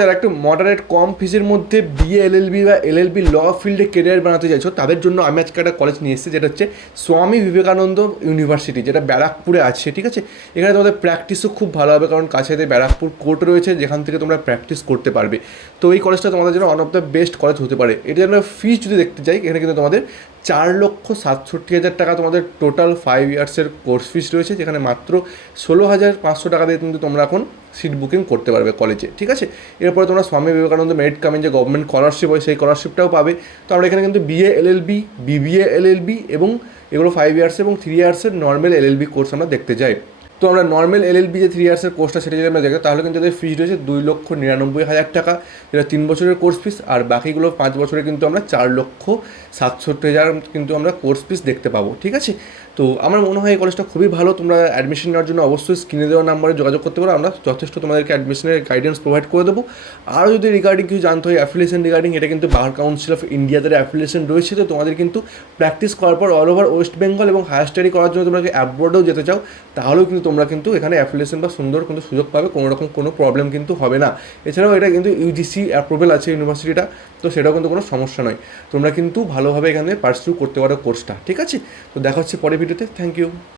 যারা একটু মডারেট কম ফিসের মধ্যে বিএ এলএলবি বা এলএলবি ল ফিল্ডে কেরিয়ার বানাতে চাইছো, তাদের জন্য আমি আজকে একটা কলেজ নিয়ে এসেছি, যেটা হচ্ছে স্বামী বিবেকানন্দ ইউনিভার্সিটি, যেটা ব্যারাকপুরে আছে। ঠিক আছে, এখানে তোমাদের প্র্যাকটিসও খুব ভালো হবে, কারণ কাছে ব্যারাকপুর কোর্ট রয়েছে, যেখান থেকে তোমরা প্র্যাকটিস করতে পারবে। তো এই কলেজটা তোমাদের জন্য one of the best college হতে পারে। এটা জন্য ফিস যদি দেখতে চাই, এখানে কিন্তু তোমাদের 4,67,000 টাকা তোমাদের টোটাল 5 ইয়ার্সের কোর্স ফিস রয়েছে, যেখানে মাত্র 16,500 টাকা দিয়ে কিন্তু তোমরা এখন সিট বুকিং করতে পারবে কলেজে। ঠিক আছে, এরপরে তোমরা স্বামী বিবেকানন্দ মেরিট কামিং যে গভর্নমেন্ট স্কলারশিপ হয়, সেই স্কলারশিপটাও পাবে। তো আমরা এখানে কিন্তু বিএ এলএলবি, বিবিএ এলএলবি এবং এগুলো 5 ইয়ার্স এবং 3 ইয়ার্সের নর্মাল এলএলবি কোর্স আমরা দেখতে যাই। তো আমরা নর্মাল এলএলবি যে 3 ইয়ার্সের কোর্সটা, সেটা যদি আমরা দেখি, তাহলে কিন্তু এদের ফিস রয়েছে 2,99,000 টাকা, যেটা 3 বছরের কোর্স ফিস। আর বাকিগুলো 5 বছরে কিন্তু আমরা 4,67,000 কিন্তু আমরা কোর্স ফিস দেখতে পাবো। ঠিক আছে, তো আমার মনে হয় এই কলেজটা খুবই ভালো। তোমরা অ্যাডমিশন নেওয়ার জন্য অবশ্যই স্ক্রিনে দেওয়া নাম্বারে যোগাযোগ করতে পারো, আমরা যথেষ্ট তোমাদেরকে অ্যাডমিশনের গাইডেন্স প্রোভাইড করে দেবো। আরও যদি রিগার্ডিং কিছু জানতে হয় অ্যাফিলিয়েশন রিগার্ডিং, এটা কিন্তু বার কাউন্সিল অফ ইন্ডিয়াদের অ্যাফিলিয়েশন রয়েছে। তো তোমাদের কিন্তু প্র্যাকটিস করার পর অল ওভার ওয়েস্ট বেঙ্গল এবং হায়ার স্টাডি করার জন্য তোমরা অ্যাব্রডেও যেতে চাও, তাহলেও কিন্তু তোমরা কিন্তু এখানে অ্যাফিলিয়েশন বা সুন্দর কিন্তু সুযোগ পাবে, কোনো রকম কোনো প্রবলেম কিন্তু হবে না। এছাড়াও এটা কিন্তু ইউজিসি অ্যাপ্রুভেল আছে ইউনিভার্সিটিটা, তো সেটাও কিন্তু কোনো সমস্যা নয়। তোমরা কিন্তু ভালোভাবে এখানে পার্সিউ করতে পারো কোর্সটা। ঠিক আছে, তো দেখা হচ্ছে পরের ভিডিওতে। Thank you.